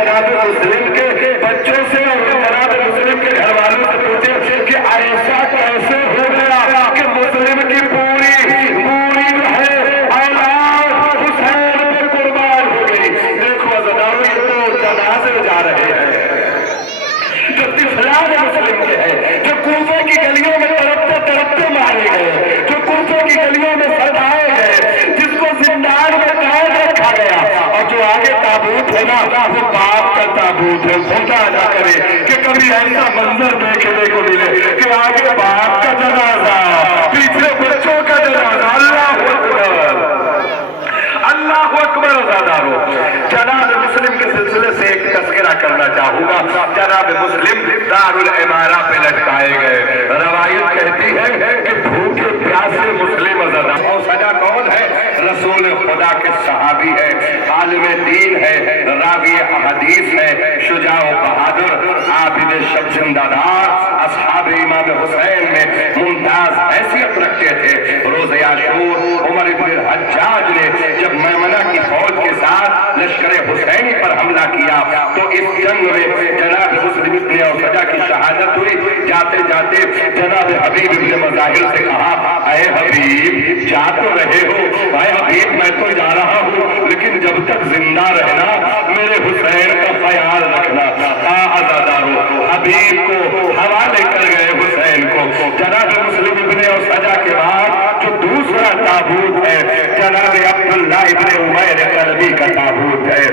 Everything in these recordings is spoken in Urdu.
جناب مسلم کے بچوں سے اور جناب مسلم کے گھر والوں سے پوچھے کہ ایسا کیسے ہو گیا کہ مسلم کی پوری جو ہے اولاد حسین پہ قربان ہو گئی. دیکھو عزیزانو یہ تو جنازے جا رہے ہیں جو طفلان مسلم کے ہیں, جو کوفے کی گلیوں میں تڑپتے مارے گئے, جو کوفے کی گلیوں میں سردائے گئے, جس کو زندان میں قید رکھا گیا, اور جو آگے تابوت ہے نا وہ باپ کا تابوت ہے. خدا نہ کرے کہ کبھی ایسا منظر دیکھنے کو ملے کہ آگے باپ کا جنازہ, پیچھے بچوں کا جنازہ. اللہ اکبر, اللہ اکبر. عزیزانو جناب مسلم کے سلسلے سے ایک تذکرہ کرنا چاہوں گا. جناب مسلم دارالامارہ پہ لٹکائے گئے. روایت کہتی ہے کہ بھوکے پیاسے مسلم عزیزانو, اور سجا کون ہے؟ رسول خدا کے صحابی ہے, عالم دین ہے, راوی احادیث ہے, شجاع و بہادر, عابد شب زندہدار, اصحاب امام حسین میں ممتاز حیثیت رکھتے تھے. روز عاشور عمر بن الحجاج نے جب میمنہ کی فوج کے ساتھ لشکر حسینی پر حملہ کیا تو اس جنگ میں جناب مسلم ابن اوسجہ کی شہادت ہوئی. جاتے جاتے جناب حبیب ابن مظاہر سے کہا, اے حبیب جا تو رہے ہو, اے حبیب میں تو جا رہا ہوں, لیکن جب تک زندہ رہنا میرے حسین کا خیال رکھنا. عزیزانو حبیب کو حوالے کر گئے حسین کو. جناب مسلم ابن اوسجہ کے بعد جو دوسرا تابوت ہے جناب عبداللہ ابن عمیر قلبی کا تابوت ہے.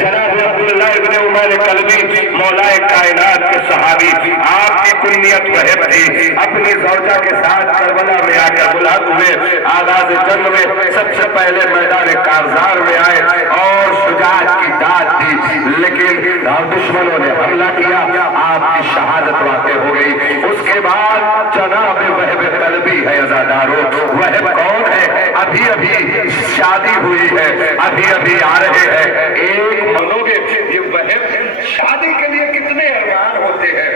جناب عبداللہ ابن عمیر قلبی مولا کائنات کے صحابی, آپ کی کنیت وہب تھی. اپنی زوجہ کے ساتھ کربلا میں آ کر بلند ہوئے. آغاز جنگ میں سب سے پہلے میدان کارزار میں آئے اور شجاعت کی داد دی, لیکن دشمنوں نے حملہ کیا, آپ کی شہادت واقع ہو گئی. اس کے بعد جناب وہب قلبی ہے. عزادارو وہب کون ہے؟ ابھی ابھی شادی ہوئی ہے, ابھی ابھی آ رہے ہیں. ایک منو گے یہ وہب شادی کے لیے کتنے ارمان ہوتے ہیں.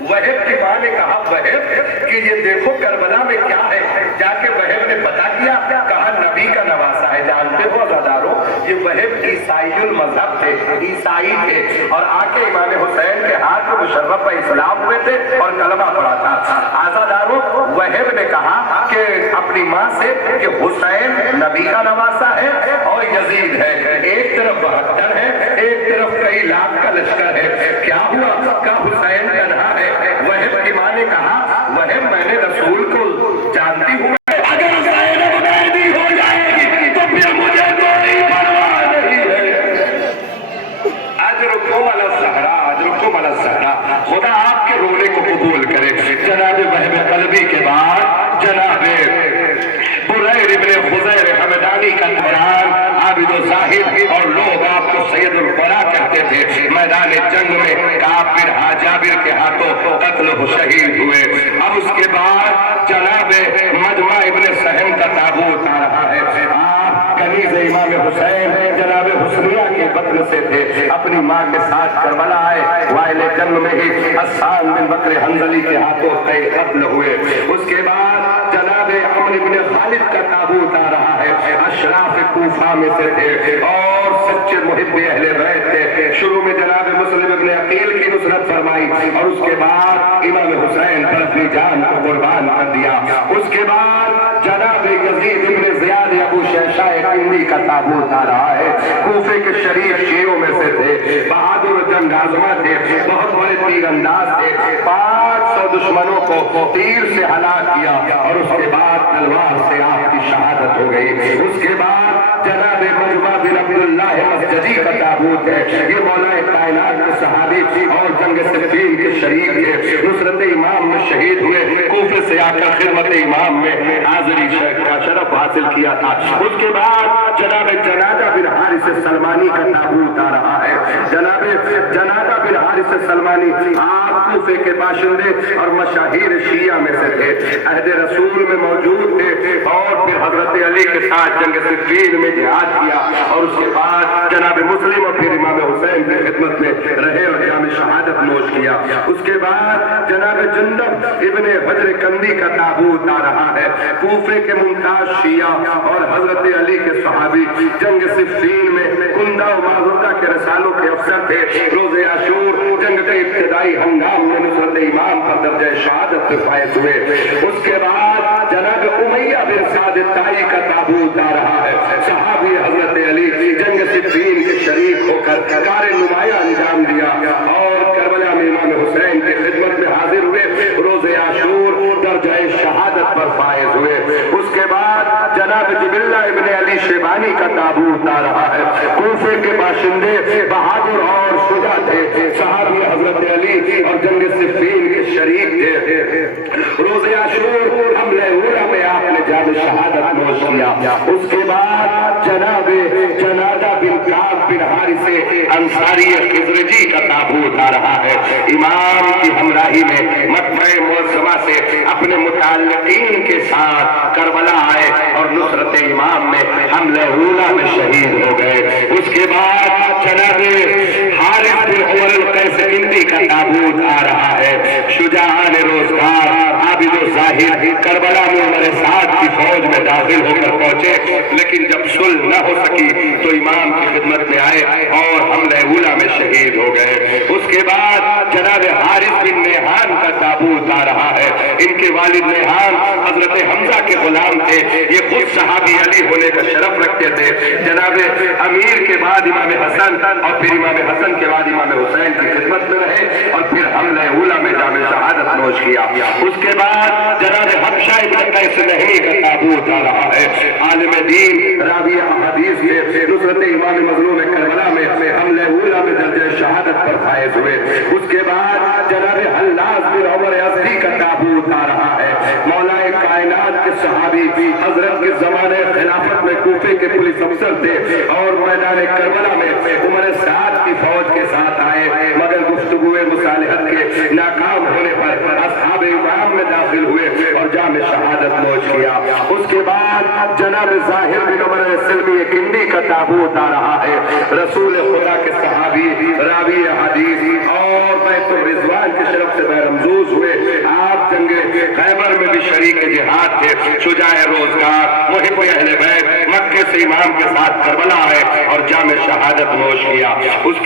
وہب کی ماں نے کہا وہب کہ یہ دیکھو کربلا میں کیا ہے. جا کے وہب نے بتا دیا, کہا نبی کا نواسا ہے. جانتے ہو عزادارو یہ وہب عیسائی المذہب تھے, عیسائی تھے, اور آ کے امام حسین کے ہاتھ میں مشرف پر اسلام ہوئے تھے اور کلمہ پڑھا تھا. عزادارو وہب نے کہا کہ اپنی ماں سے کہ حسین نبی کا نواسا ہے اور یزید ہے, ایک طرف 72 ہے, ایک طرف کئی لاکھ کا لشکر ہے, کیا ہوا؟ کہ حسین تنہا ہے. وہب کی ماں نے کہا وہب میں نے رسول کو جانتی ہوں, اگر زینب غیبی ہو جائے گی تو پھر مجھے کوئی پرواہ نہیں ہے. اجرکم علی الزہرا, اجرکم علی الزہرا. خدا آپ کے رونے کو قبول کرے. جناب وہب قلبی کے بعد جناب بریر ابن خزیر حمدانی کا دوران, عابد و زاہد, اور لوگ آپ کو سید القرا کہتے تھے. میدان جنگ میں کعب بن جابر کے ہاتھوں قتل و شہید ہوئے. اب اس کے بعد جناب مجمع ابن سہم کا تابوت آ رہا ہے. آپ کنیز امام حسین جناب حسنیہ کے بطن سے تھے, اپنی ماں کے ساتھ کربلا آئے. وائل جنگ میں ہی حسان بن بکر حنظلی کے ہاتھوں کئی قتل ہوئے. اس کے بعد جناب عمر بن خالد کا تابوت آ رہا ہے. اشراف کوفہ میں سے تھے اور سچے محب اہل بیت تھے. شروع میں جناب مسلم ابن عقیل کی نصرت فرمائی اور اس کے بعد امام حسین پر اپنی جان کو قربان کر دیا. اس کے بعد جناب یزید ابن زیاد ابو شہشاہ کندی کا تابوت آ رہا ہے. کوفے کے شریف شیعوں میں سے تھے, بہادر جنگ آزما تھے, بہت بڑے تیر انداز تھے. 500 دشمنوں کو تیر سے ہلاک کیا اور اس کے بعد تلوار سے آپ کی شہادت ہو گئی. اس کے بعد جناب مجمع بن عبداللہ مسجدی کا تابوت ہے. یہ مولا کائنات کے صحابی اور جنگ صفین کے شریک تھے, نصرت امام میں شہید ہوئے. کوفے سے آ کر خدمت امام میں حاضری کا شرف حاصل کیا تھا. اس کے بعد جناب جنادہ بن حارث سلمانی کا تابوت آ رہا ہے. جناب جنادہ بن حارث سلمانی آپ کوفے کے باشندے اور مشاہیر شیعہ میں سے تھے, عہد رسول میں موجود تھے اور پھر حضرت علی کے ساتھ جنگ صفین میں جہاد کیا اور اس کے بعد جناب مسلم اور پھر امام حسین کی خدمت میں رہے اور جام شہادت نوش کیا. اس کے بعد جناب جندب ابن حجر کندی کا تابوت آ رہا ہے. کوفے کے ممتاز شیعہ اور حضرت علی کے صحابی جنگ صفین میں کندہ و معزدہ کے رسالوں کے افسر تھے. روز عاشور جنگ کے ابتدائی ہنگام میں نصرت امام پر درجہ شہادت پہ فائز ہوئے. اس کے بعد جناب امیہ بن سعد الطائی کا تابوت آ رہا ہے. صحابی حضرت علی جنگ صفین کے شریک ہو کر کار نمایاں انجام دیا اور کربلا میں امام حسین کی خدمت میں حاضر ہوئے. روز عاشور درجہ شہادت پر فائز ہوئے. اس کے بعد جناب جبلہ ابن علی شیبانی کا تابوت آ رہا ہے. کوفے کے باشندے بہادر اور شجاع تھے. صحابی حضرت علی اور جنگ صفین کے شریک تھے. روز عاشور حملہ اولا میں آپ نے جام شہادت نوش کیا. اس کے بعد جناب جنادہ بن کعب بن حارث انصاری خزرجی کا تابوت آ رہا ہے. امام کی ہمراہی میں مکہ معظمہ سے اپنے متعلقین کے ساتھ کربلا آئے اور نصرت امام میں حملہ اولا میں شہید ہو گئے. اس کے بعد جناب حارث بن عمر القیس کندی کا تابوت آ رہا ہے. شجاعان روزگار عابد و زاہد کربلا میں عمر سعد کی فوج میں داخل ہو کر پہنچے, لیکن جب صلح نہ ہو سکی تو امام کی خدمت میں آئے اور حملہ اولا میں شہید ہو گئے. اس کے بعد جناب حارث بن نیحان کا تابوت آ رہا ہے. ان کے والد نیحان حضرت حمزہ کے غلام تھے. یہ خود صحابی علی ہونے کا شرف رکھتے تھے. جناب امیر کے بعد امام حسن اور پھر امام حسن کے بعد امام حسین کی خدمت میں رہے اور پھر حملہ اولا میں جام شہادت نوش کیا. اس کے بعد جناب حبشہ ابن قیس نہمی کا تابوت آ رہا ہے. عالم دین راوی احادیث کے نصرت امام مظلوم کربلا میں حملہ اولا میں درجہ شہادت پر فائز ہوئے. اس کے بعد جناب حلاج بن عمر ازدی کا تابوت آ رہا ہے. مولا کائنات کے صحابی حضرت کے زمانے خلافت میں کوفے کے پولیس افسر تھے اور میدان کربلا میں عمر سعد کی فوج کے ساتھ آئے, مگر گفتگو مصالحت کے ناکام ہونے پر اصحاب امام میں داخل ہوئے اور جام شہادت نوش کیا. اس کے بعد جناب ظاہر بن عمر سلمی کندی کا تابوت آ رہا ہے. رسول خدا کے صحابی راوی حدیث اور بیت الرضوان کے شرف سے برمزوز ہوئے. آپ جنگ خیبر میں بھی شریک جہاد تھے. شجاع روزگار محب اہل بیت مکے سے امام کے ساتھ کربلا آئے اور جام شہادت نوش کیا. اس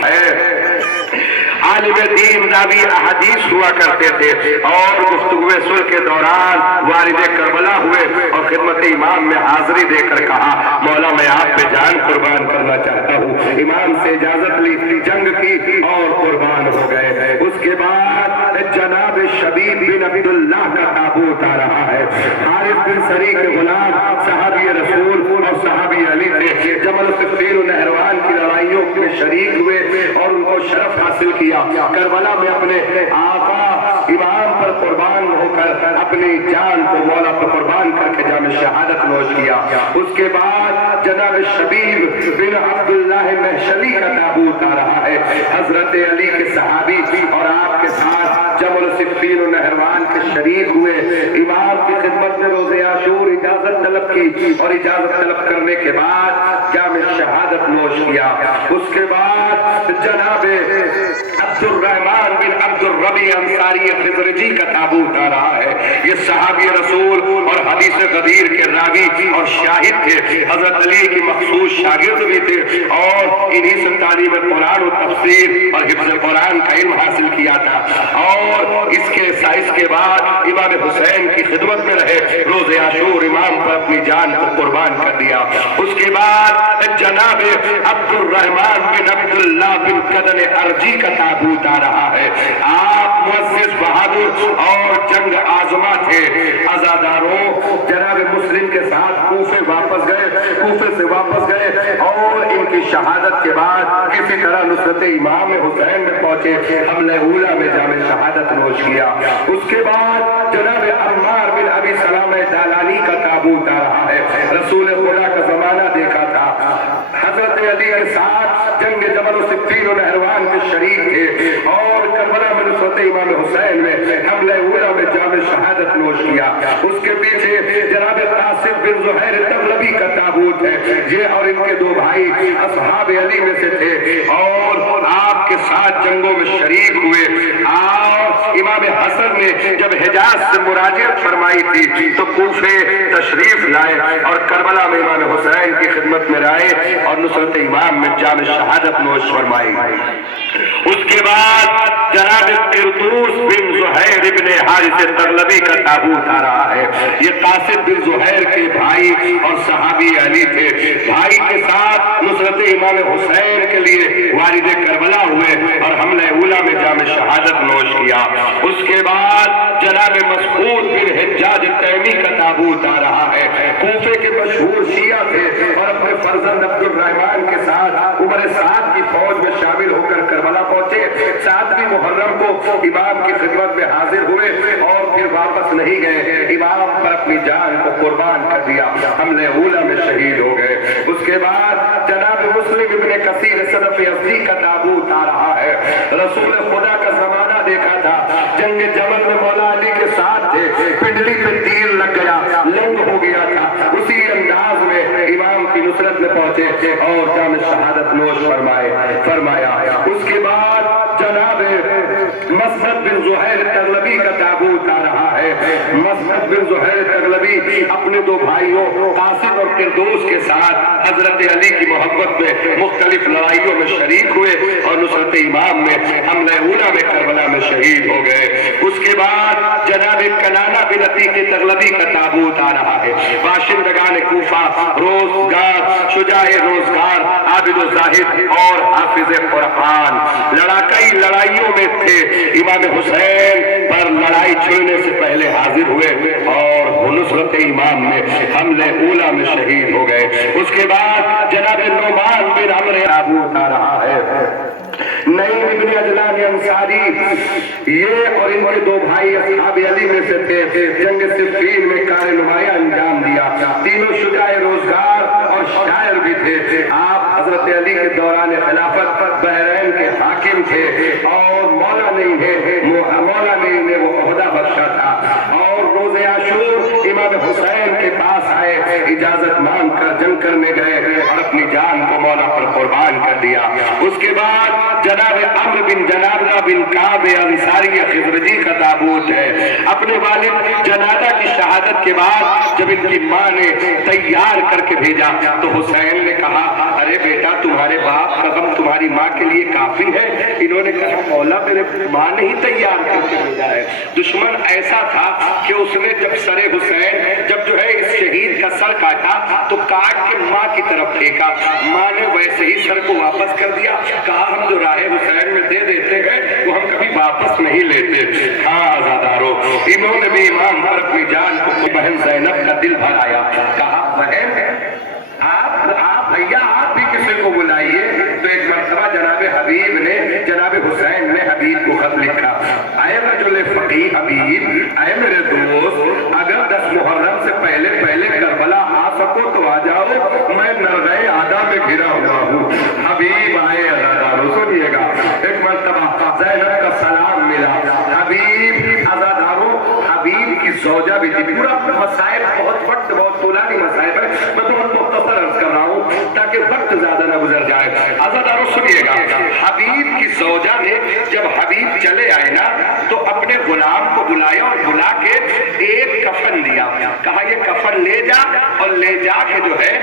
عالم دین راوی احادیث ہوا کرتے تھے اور گفتگو صلح کے دوران والد کربلا ہوئے اور خدمت امام میں حاضری دے کر کہا, مولا میں آپ پہ جان قربان کرنا چاہتا ہوں. امام سے اجازت لی, جنگ کی اور قربان ہو گئے. اس کے بعد جناب شبیب بن عبداللہ کا تابوت آ رہا ہے. حارث بن سری کے غلام صحابی رسول اور صحابی علی تھے. جمل صفین و نہروان کی لڑائیوں میں شریک ہوئے اور ان کو شرف حاصل کیا. کربلا میں اپنے آقا امام پر قربان ہو کر اپنی جان کو مولا پر قربان کر کے جام شہادت نوش کیا. اس کے بعد جناب شبیب بن عبداللہ محشلی کا تابوت آ رہا ہے. حضرت علی کے صحابی اور آپ کے ساتھ جمل صفین و نہروان کے شریک ہوئے. امام کی خدمت میں روز عاشور اجازت طلب کی اور اجازت طلب کرنے کے بعد جام شہادت نوش کیا. اس کے بعد جناب عبد الرحمن بن عبد الربی انصاری خزرجی کا تابوت آ رہا ہے. یہ صحابی رسول اور حدیث غدیر کے راوی اور شاہد تھے. حضرت علی کی مخصوص شاگرد بھی تھے اور انہی سے تعلیم قرآن و تفسیر اور حفظ قرآن کا علم حاصل کیا تھا اور اس کے بعد امام حسین کی خدمت میں رہے. روز عاشور امام پر اپنی جان کو قربان کر دیا. اس کے بعد جناب عبد الرحمن بن عبداللہ بن قدن ارجی کا تابوت آ رہا ہے. آپ معزز بہادر اور جنگ آزما تھے. عزاداروں جناب مسلم کے ساتھ کوفے سے واپس گئے اور ان کی شہادت کے بعد کسی طرح نصرت امام حسین میں پہنچے. حملہ اولا میں جام شہادت نوش کیا. اس کے بعد جناب عمار بن ابی سلامہ دالانی کا تابوت آ رہا ہے. رسول خدا کا زمانہ دیکھا تھا. حضرت علی کے ساتھ جنگ جمل و صفین و نہروان کے شریک تھے اور کربلا میں نصرت امام حسین میں حملہ اولا میں جام شہادت نوش کیا. اس کے پیچھے جناب قاسم بن زہیر تغلبی کا تابوت ہے. یہ اور ان کے دو بھائی اصحاب علی میں سے تھے اور آپ کے ساتھ جنگوں میں شریک ہوئے. اور امام حسن نے جب حجاز سے مراجعت فرمائی تھی تو کوفے تشریف لائے اور کربلا میں امام حسین کی خدمت میں رائے اور نصرت امام میں جام شہادت نوش فرمائی۔ اس کے بعد جناب قرطوس بن زہیر ابن حارث تغلبی کا تابوت آ رہا ہے۔ یہ قاسم بن زہیر کے بھائی اور صحابی علی تھے۔ بھائی کے ساتھ نصرت امام حسین کے لیے وارد کربلا ہوئے اور حملہ اولا میں جام شہادت نوش کیا۔ اس کے بعد جناب مسعود بن حجاج تیمی کا تابوت آ رہا ہے۔ کوفے کے مشہور شیعہ تھے اور اپنے فرزند عبد الرحمن کے ساتھ عمر سعد کی فوج میں شامل ہو کر کربلا پہنچے۔ 7 محرم کو امام کی خدمت میں حاضر ہوئے اور پھر واپس نہیں گئے، امام پر اپنی جان کو قربان کر دیا، حملہ اولا میں شہید ہو گئے۔ اس کے بعد جناب مسلم ابن کثیر صدف یزدی کا تابوت آ رہا ہے۔ رسول خدا کا زمانہ دیکھا تھا، جنگ جمل میں مولا علی کے ساتھ تھے، پنڈلی پہ تیر لگ گیا، لنگ ہو گیا تھا، اسی انداز میں امام کی نصرت میں پہنچے اور جام شہادت نوش فرمایا۔ اس کے بعد جناب مسعود بن زہیر تغلبی کا تابوت آ رہا ہے۔ مسعود بن زہیر تغلبی اپنے 2 بھائیوں قاسم اور قردوس کے ساتھ حضرت علی کی محبت میں مختلف لڑائیوں میں شریک ہوئے اور نصرت امام میں حملہ اولا میں کربلا میں شہید ہو گئے۔ اس کے بعد جناب کنانہ بن عتیق تغلبی کا تابوت آ رہا ہے۔ باشندگان کوفہ روزگار، شجاع روزگار، عابد و زاہد اور حافظ قرآن لڑاکائی لڑائیوں میں تھے۔ امام حسین پر لڑائی چھڑنے سے پہلے حاضر ہوئے اور نصرت امام میں حملہ اولا میں شہید ہو گئے۔ اس کے بعد جناب نعمان بن عمرو تابوت آ رہا ہے۔ نعیم ابن عجلان انصاری یہ اور ان کے 2 بھائی اصحاب علی میں سے تھے، جنگ صفین میں کار نمایاں انجام دیا۔ تینوں شجاع روزگار اور شاعر بھی تھے۔ آپ حضرت علی کے دوران خلافت بحرین کے حاکم تھے اور مولا نے انہیں وہ عہدہ بخشا تھا اور روز عاشور امام حسین کے پاس آئے، اجازت مانگ کر جنگ کرنے گئے اور اپنی جان کو مولا پر قربان کر دیا۔ اس کے بعد جناب عمرو بن جنابہ بن کعب انصاری خزرجی کا تابوت ہے۔ اپنے والد جنادہ کی شہادت کے بعد جب ان کی ماں نے تیار کر کے بھیجا تو حسین نے کہا، ارے بیٹا تمہارے باپ کا غم تمہاری ماں کے لیے کافی ہے۔ انہوں نے کہا، مولا میرے ماں نے ہی تیار کر کے بھیجا ہے۔ دشمن ایسا تھا کہ اس نے جب سر حسین جب جو ہے اس شہید کا سر کاٹا تو کاٹ کے ماں کی طرف پھینکا، ماں نے ویسے ہی سر کو واپس کر دیا، کہا ہم جو راہ حسین میں دے دیتے ہیں وہ ہم کبھی واپس نہیں لیتے۔ ہاں عزادارو، انہوں نے بھی امام پر اپنی جان کو بہن زینب کا دل بھر آیا، کہا بہن آپ بھیا آپ بھی کسی کو بلائیے۔ تو ایک مرتبہ جناب حبیب نے جناب حسین نے حبیب کو خط لکھا، اے رجل فقی حبیب، اے میرے دوست، اگر 10 محرم سے پہلے کربلا آ سکو تو آ جاؤ، میں نرغے آدھا میں گھرا ہوا ہوں۔ حبیب آئے، عزادارو سنیے گا، ایک مرتبہ زینب کا سلام ملا، حبیب عزادارو حبیب کی زوجہ بھی تھی۔ پورا مسائل بہت طولانی مسائل ہے، میں بہت مختصر عرض کر رہا ہوں تاکہ وقت زیادہ نہ گزر جائے۔ عزادارو سنیے گا، حبیب کی زوجہ نے جب حبیب چلے آئے نا تو اپنے غلام کو بلایا اور بلا کے ایک کفن دیا، کہا یہ کفن لے جا اور لے جا کے جو ہے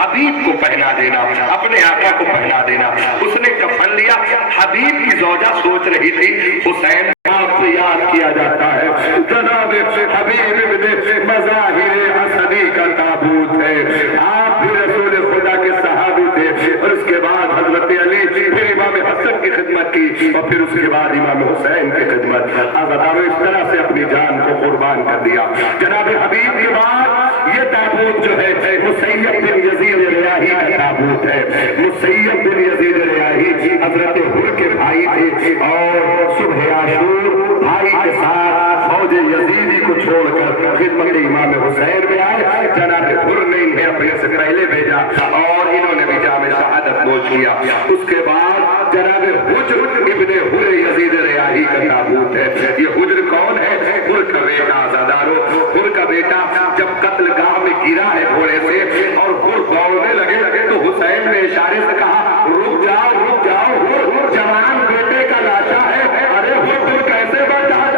حبیب کو پہنا دینا، اپنے آقا کو پہنا دینا۔ اس نے کفن لیا۔ حبیب کی زوجہ سوچ رہی تھی حسین آپ سے یاد کیا جاتا ہے، جناب حبیب ابن مظاہر اسدی کا تابوت ہے، آپ بھی رسول خدا کے صحابی تھے اور اس کے بعد حضرت علی پھر امام حسن کی خدمت کی اور پھر اس کے بعد امام حسین کی خدمت۔ عزادارو اس طرح سے اپنی جان کو قربان کر دیا۔ جناب حبیب کے بعد یہ تابوت جو ہے مسیب بن یزید ریاحی کا تابوت ہے۔ مسیب بن یزید ریاحی حضرت حر کے بھائی تھے اور صبح عاشور بھائی کے ساتھ فوج یزیدی کو چھوڑ کر خدمت امام حسین میں آئے۔ جناب حر نے انہیں اپنے سے پہلے بھیجا اور انہوں نے بھی جام شہادت نوش کیا۔ اس کے بعد جناب حجر ابن حر یزید ریاحی کا تابوت ہے۔ یہ حجر کون ہے؟ حر کا بیٹا۔ عزادارو حر کا بیٹا جب قتل گاہ میں گرا ہے گھوڑے سے اور حر دوڑنے لگے تو حسین نے اشارے سے کہا رک جاؤ حر، جوان بیٹے کا لاشا ہے۔ ارے حر تم کیسے بچ جائے؟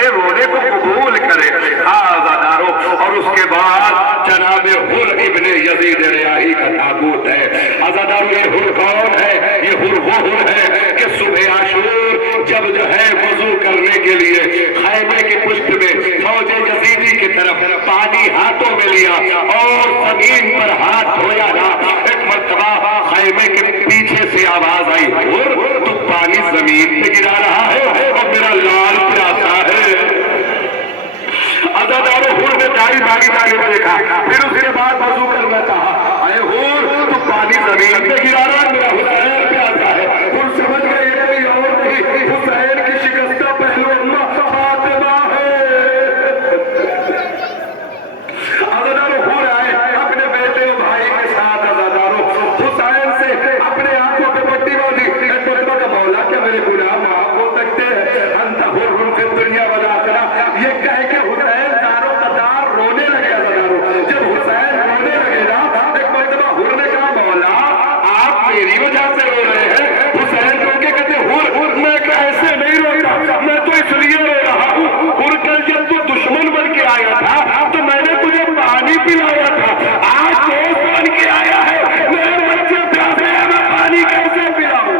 ہمارے رونے کو قبول کرے. آزادارو اور اس کے بعد جناب حر ابن یزید ریاحی کا تابوت ہے. آزادارو یہ حر کون ہے؟ یہ حر وہ حر ہے کہ صبح عاشور جب جو ہے وضو کرنے کے لیے خیمے کے پشت میں فوج یزیدی کی طرف پانی ہاتھوں میں لیا اور زمین پر ہاتھ دھویا نا. ایک مرتبہ خیمے کے پیچھے سے آواز آئی, حر تو پانی زمین پہ گرا رہا ہے اور میرا لال پیاسا ہے. عزادارو حر نے دائی باغی دیکھا, پھر اس کے بعد وضو کرنا چاہا. اے حر تو پانی زمین پہ گرا رہا ہے, میرا حسین پیاسا ہے. حر سمجھ گئے یہ کوئی اور نہیں, حسین کی شکستہ پہلو امہ فاطمہ ہے. عزادارو حر آئے اپنے بیٹے و بھائی کے ساتھ. عزادارو حسین سے اپنے آنکھوں پہ پٹی باندھی. فاطمہ کا مولا کیا میرے غلام آپ ہو سکتے ہیں؟ انت حر فی الدنیا والآخرہ, یہ کہہ کے حسین دارو قطار رونے لگے. عزادارو جب حسین رونے لگے نا, ایک مرتبہ حر نے کہا مولا آپ میری وجہ سے رو رہے ہیں. حسین رو کے کہتے حر میں ایسے نہیں روتا, میں تو اس لیے رو رہا ہوں. حر کل جب تو دشمن بن کے آیا تھا تو میں نے تجھے پانی پلایا تھا, آج دوست بن کے آیا ہے, میرے بچے پیاسے ہیں, میں پانی کیسے پلاؤں؟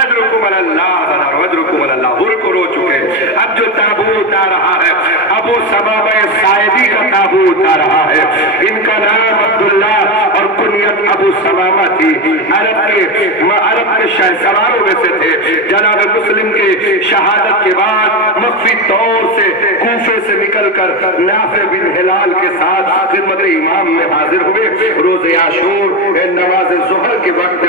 ادرکم اللہ عزادارو, ادرکم اللہ. حر کو رو چکے. اب جو تابوت آ رہا ہے ابو ثمامہ ساعدی کا تابوت آ رہا ہے. ان کا نام عبداللہ اور کنیت ابو ثمامہ تھی. عرب کے شہسواروں میں سے تھے. جناب مسلم کے شہادت کے بعد مخفی طور سے کوفے سے نکل کر نافع بن ہلال کے ساتھ خدمت امام میں حاضر ہوئے. روز عاشور نماز ظہر کے وقت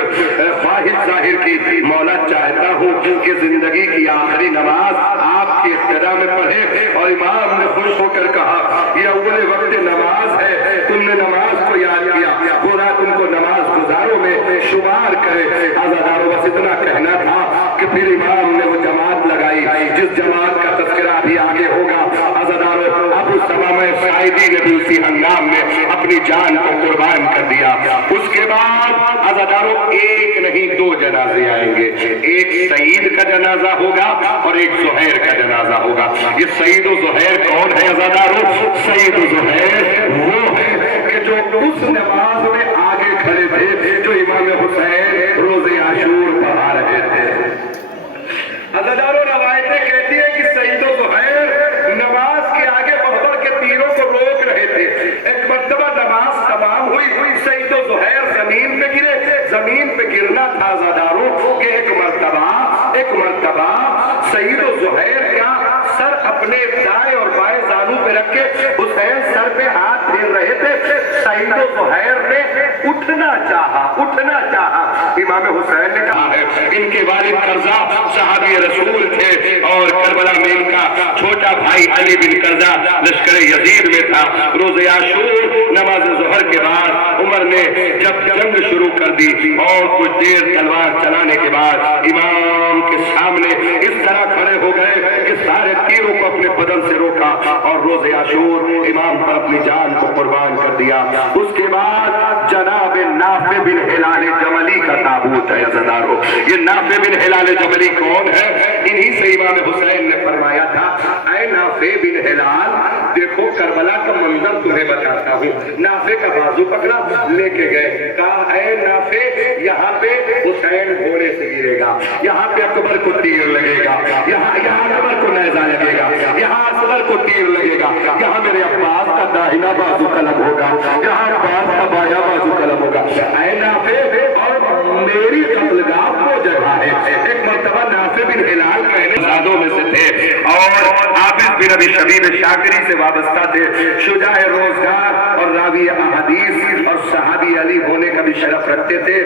خواہش ظاہر کی, مولا چاہتا ہوں کہ زندگی کی آخری نماز آپ کی ابتدا میں پڑھے. اور امام نے خوش ہو کر کہا یہ اول وقت نماز ہے, تم نے نماز کو یاد کیا, خدا تم کو نماز گزاروں میں شمار کرے. عزادارو بس اتنا کہنا تھا کہ پھر امام نے وہ جماعت لگائی جس جماعت کا تذکرہ ابھی آگے ہوگا. عزادارو ابو ثمامہ ساعدی نے بھی اسی ہنگام میں اپنی جان کو قربان کر دیا. اس کے بعد عزادارو ایک نہیں دو جنازے آئیں گے. ایک سعید کا جنازہ ہوگا اور ایک زہیر کا جنازہ ہوگا. یہ سعید و زہیر کون ہے عزادارو؟ سعید و زہیر وہ ہے کہ جو اس نماز میں آگے کھڑے تھے جو امام حسین روز عاشور پڑھا رہے تھے. عزادارو روایتیں کہتی ہیں کہ سعید و زہیر نماز کے آگے بڑھ بڑھ کے تیروں کو روک رہے تھے. ایک مرتبہ نماز تمام ہوئی, سعید و زہیر زمین پہ گرے. زمین پہ گرنا تھا عزادارو کہ ایک مرتبہ سعید و زہیر کیا سر اپنے دائیں اور بائیں زانو پہ رکھ کے حسین سر پہ ہاتھ پھیر رہے تھے. سعید و زہیر نے اٹھنا چاہا. امام حسین نے کہا ہے ان کے والد قرظہ صحابی رسول تھے اور کربلا میں ان کا چھوٹا بھائی علی بن قرظہ لشکر یزید میں تھا. روز عاشور نماز ظہر کے بعد عمر نے جب جنگ شروع کر دی اور کچھ دیر تلوار چلانے کے بعد امام کے سامنے اس طرح کھڑے ہو گئے کہ سارے تیروں کو اپنے بدن سے روکا اور روز عاشور امام پر اپنی جان کو قربان کر دیا. اس کے بعد جناب نافع بن ہلال جملی کا تابوت ہے. عزادارو یہ نافع بن ہلال جملی کون ہے؟ انہی سے امام حسین نے فرمایا تھا اے نافع بن ہلال دیکھو کربلا کا منظر تمہیں بتاتا ہوں. نافع کا بازو پکڑا لے کے گئے, کہا اے نافع یہاں پہ حسین گھوڑے سے گرے گا, یہاں پہ اکبر کو تیر لگے گا, یہاں اکبر کو نیزہ لگے گا, یہاں اصغر کو تیر لگے گا, یہاں میرے عباس کا داہنا بازو قلم ہوگا, یہاں عباس کا بایاں بازو قلم ہوگا. اے نافع اور میری قتلگاہ وہ جگہ ہے. ایک مرتبہ نافع بن ہلال کہنے زادوں میں سے تھے اور عابد بن ابی شبیب شاکری سے وابستہ تھے. شجاع روزگار اور راوی احادیث اور صحابی علی ہونے کا بھی شرف رکھتے تھے.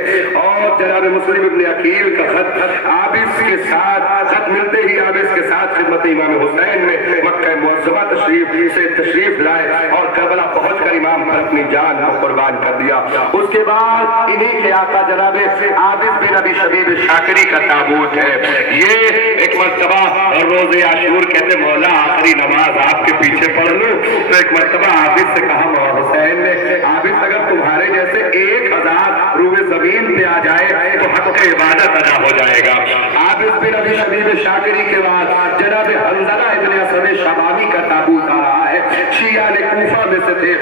اور جناب مسلم ابن عقیل کا خط عابد کے ساتھ ملتے ہی عابد کے ساتھ خدمت امام حسین میں مکہ معظمہ تشریف لائے اور کربلا پہنچ کر امام پر اپنی جان کو قربان کر دیا. اس کے بعد انہی کے آقا جناب عابد بن ابی شبیب شاکری کا تابوت ہے. یہ ایک مرتبہ روز عاشور کہتے مولا آخری نماز آپ کے پیچھے پڑھ لوں. تو ایک مرتبہ عابد سے کہا مولا حسین نے, عابد اگر تمہارے جیسے 1000 روح زمین پہ آ جائے تو حق عبادت ادا ہو جائے گا. عابد بن ابی شبیب شاکری کے بعد جناب حنظلہ ابن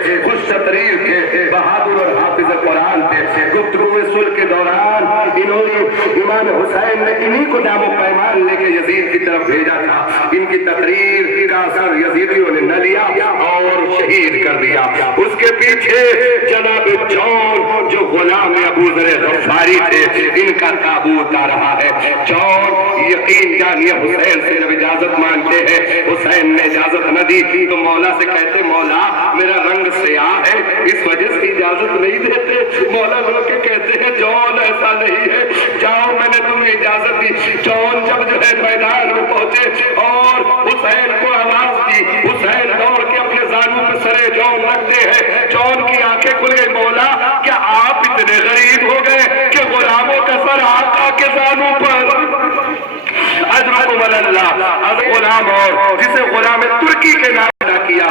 تھے، خوش تقریر تھے، بہادر اور حافظ قرآن تھے۔ گفتگو صلح کے دوران انہوں نے امام حسین نے انہی کو نام و پیمان لے کے یزید کی طرف بھیجا تھا۔ ان کی تقریر کا اثر یزیدیوں نے نہ لیا اور شہید کر دیا۔ اس کے پیچھے جناب جون جو غلام ابو ذر غفاری تھے، ان کا تابوت آ رہا ہے۔ جون یقین جانیے حسین سے جب اجازت مانگتے ہیں، حسین نے اجازت نہ دی تو مولا سے کہتے مولا میرا رنگ سیاہ ہے، اس وجہ سے اجازت نہیں دیتے۔ مولا رو کے کہتے ہیں جون ایسا نہیں ہے، جاؤ میں نے تمہیں اجازت دی۔ جون جب جو ہے میدان میں پہنچے اور حسین کو آواز دی، حسین دوڑ کے اپنے زانوں پہ سرے جون رکھتے ہیں۔ جون کی آنکھیں کھل گئی، مولا کیا آپ اتنے غریب ہو گئے کہ غلاموں کا سر آقا کے زانوں پر؟ اجرکم اللہ، از غلام اور جسے غلام ترکی کے نام ادا کیا،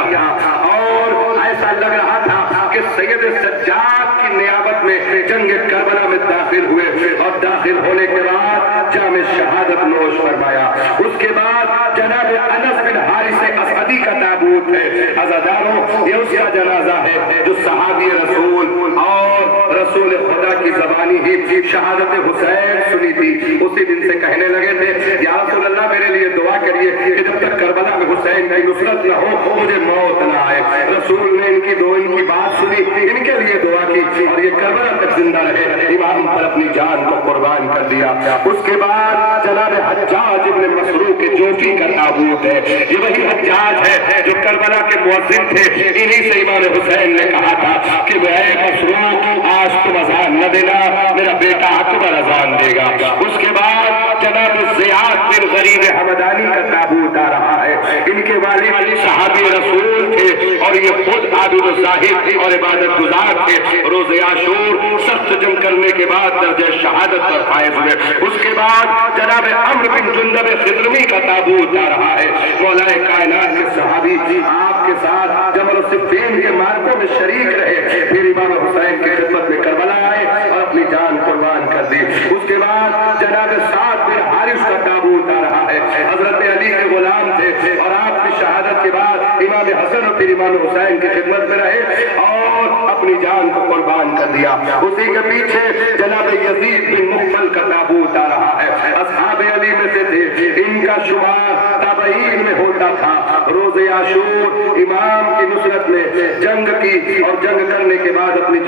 اور ایسا لگ رہا تھا کہ سید سجاد کی نیابت میں جنگ کربلا میں داخل ہوئے، اور داخل ہونے کے بعد جام شہادت نوش فرمایا۔ اس کے بعد جناب انس بن حارث اسعدی کا تابوت ہے۔ عزاداروں، یہ اس کا جنازہ ہے جو صحابی رسول اور رسول خدا کی زبانی ہی شہادت حسین سنی تھی۔ اسی دن سے کہنے لگے تھے یا رسول اللہ میرے لیے دعا کریے کہ جب تک کربلا میں حسین کی نصرت نہ ہو مجھے موت نہ آئے۔ رسول نے ان کی بات سنی، ان کے لیے دعا کی، اور یہ کربلا تک زندہ رہے، امام پر اپنی جان کو قربان کر دیا۔ اس کے بعد جناب حجاج ابن مسروق جوفی کا تابوت ہے۔ یہ وہی حجاج ہے جو کربلا کے مؤذن تھے، انہی سے امام حسین نے کہا تھا کہ اے مسروق آج تم اذان نہ دینا، میرا بیٹا اکبر اذان دے گا۔ اس کے بعد جناب زیاد بن غریب حمدانی کا تابوت آ رہا ہے۔ ان کے والد صحابی رسول تھے اور یہ خود عابد و زاہد اور عبادت گزار تھے۔ روز عاشور سخت جنگ کرنے کے بعد درجہ شہادت پر فائز ہوئے۔ اس کے بعد جناب عمرو بن جندب خضرمی کا تابوت آ رہا ہے۔ مولا کائنات کے صحابی آپ کے ساتھ جبل صفین کے مارکوں میں شریک رہے، پھر امام حسین کی خدمت میں کربلا آئے اور اپنی جان قربان کر دی۔ اس کے بعد جناب سعد بن حارث کا تابوت آ رہا ہے۔ حضرت علی کے غلام تھے اور آپ کی شہادت کے بعد امام حسن اور پھر امام حسین کی خدمت میں رہے اور اپنی جان کو قربان کر دیا۔ اسی کے پیچھے جناب یزید بن مغفل کا تابوت آ رہا ہے۔ اصحاب علی میں سے تھے، ان کا شمار تابعین میں ہوتا تھا۔ روز عاشور امام کی نصرت میں جنگ کی اور جنگ کرنے کے بعد اپنی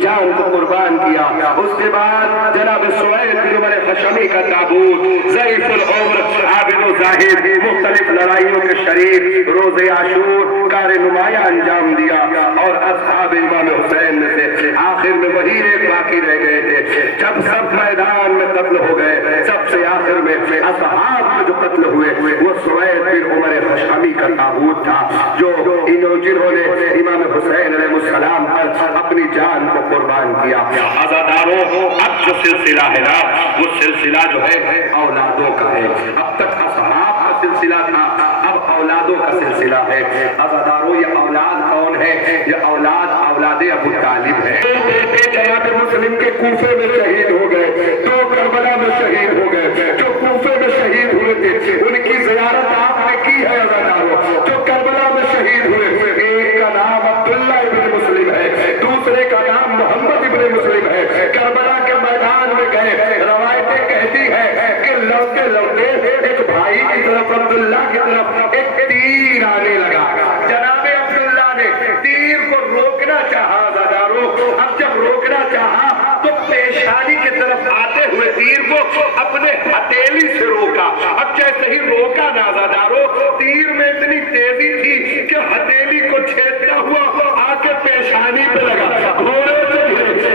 جان کو قربان کیا۔ اس کے بعد جناب سہیل بن عمر خشمی کا تابوت، ضعیف العمر عابد و زاہد، مختلف لڑائیوں کے شریک، روز عاشور کار نمایاں انجام دیا، اور اصحاب امام حسین میں سے آخر میں وہی ایک باقی رہ گئے تھے۔ جب سب میدان میں قتل ہو گئے، سب سے آخر میں اصحاب میں جو قتل ہوئے وہ سہیل بن عمر خشمی کا تابوت تھا، جو جنہوں نے امام حسین علیہ السلام پر اپنی جان کو قربان کیا۔ عزاداروں، اب جو سلسلہ ہے نا وہ سلسلہ جو ہے اولادوں کا ہے۔ اب تک اصحاب کا سلسلہ تھا، اب اولادوں کا سلسلہ ہے۔ عزاداروں، یہ اولاد کون ہے؟ یہ اولاد اولاد ابو طالب ہے۔ بیٹے جناب مسلم کے کوفے میں شہید ہو گئے، دو کربلا میں شہید ہو گئے۔ جو کوفے میں شہید ہوئے تھے ان کی زیارت آپ نے کی ہے عزاداروں۔ جو کربلا میں شہید ہوئے، ایک کا نام عبداللہ ابن مسلم ہے، دوسرے کا نام محمد ابن مسلم ہے۔ کربلا کے میدان میں گئے، روایتیں کہتی ہے کہ لوٹے لوٹے ایک بھائی کی طرف عبداللہ کی طرف ایک تیر آنے لگا۔ جناب عبداللہ نے تیر کو روکنا چاہا عزاداروں۔ اب جب روکنا چاہا تو پیشانی کی طرف آتے ہوئے تیر کو اپنے ہتھیلی سے روکا۔ اب جیسے ہی روکا نا عزاداروں، تیر میں اتنی تیزی تھی کہ ہتھیلی کو چھیدتا ہوا آ کے پیشانی پہ لگا۔ گھوڑے سے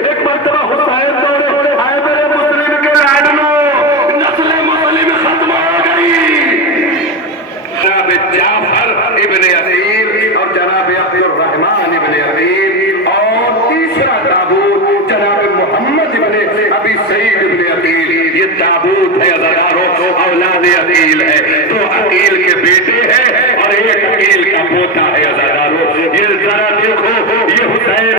ایک مرتبہ حسین دوڑے، آئے میرے مسلم کے لادنوں، نسل مسلم ختم ہو گئی۔ جناب جعفر ابن عقیل اور جناب عبد الرحمن ابن عقیل، اور تیسرا تابوت جناب محمد ابن ابی سعید ابن عقیل۔ یہ تابوت ہے عزاداروں، اولاد عقیل ہے، دو عقیل کے بیٹے ہیں اور ایک عقیل کا پوتا ہے عزاداروں۔